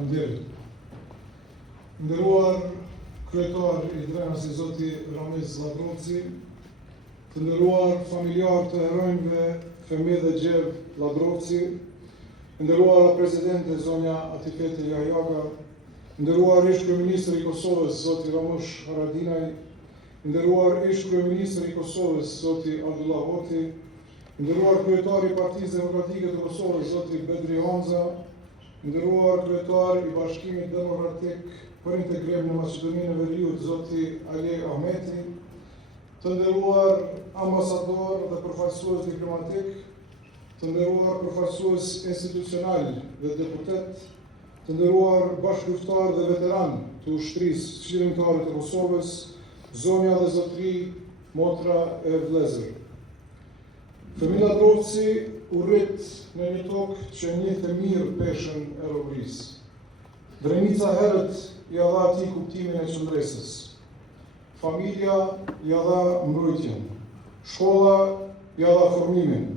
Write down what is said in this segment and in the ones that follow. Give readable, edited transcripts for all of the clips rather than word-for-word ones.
Faleminderit. Nderuar kryetar i Drenës i Zoti Ramiz Llabrovci, të nderuar familjar të heronjve Femir dhe Gjev Llabrovci, nderuara presidente zonja Atifete Jahjaga, nderuar ish kryeministri i Kosovës Zoti Ramush Haradinaj, nderuar ish kryeministri i Kosovës Zoti Abdullah Hoti, nderuar kryetari i Partisë Demokratike të Kosovës Zoti Bedri Honza, nderuar kryetar i Bashkimit Demokratik për Integrim në Maqedoninë e Veriut Zoti Ali Ahmeti, të nderuar ambasador dhe përfaqësues diplomatik, të nderuar përfaqësues institucional dhe deputet, të nderuar bashkëluftar dhe veteran të ushtrisë qlirimtare të Kosovës, zonja dhe zotëri, motra e vëllezër. Femir Llabrovci u rrit në një tokë që njihte mirë peshën e robërisë. Drenica herët ja dha atij kuptimin e qëndresës. Familja ja dha mbrojtjen. Shkolla ja dha formimin.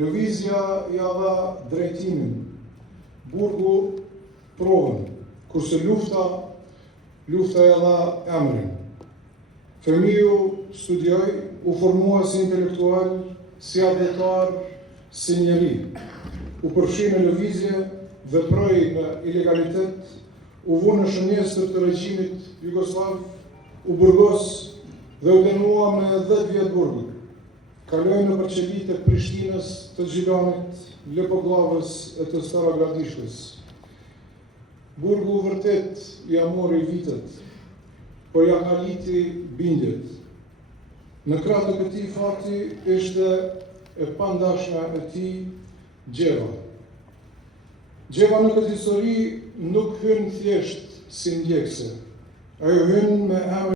Lëvizja ja dha drejtimin. Burgu provën, kurse lufta ja dha emrin. Femiu studioi, u formua si intelektual, si adhetar, si njeri. U përfshi në lëvizje, veproi në ilegalitet, u vu në shënjestër të regjimit Jugoslav, u burgos dhe u dënua me 10 vjet burg. Kaloi në përqelit e Prishtinës, të Gjilanit, Lepoglavës e të Staragradishkës. Burgu vërtet ja mori vitet, por ja ngaliti bindjet. Në krah të këtij fakti ishte e pandashme e tij Gjeva. Gjeva në këtë histori nuk hyn thjesht si ndjekse, ajo hyn me emrin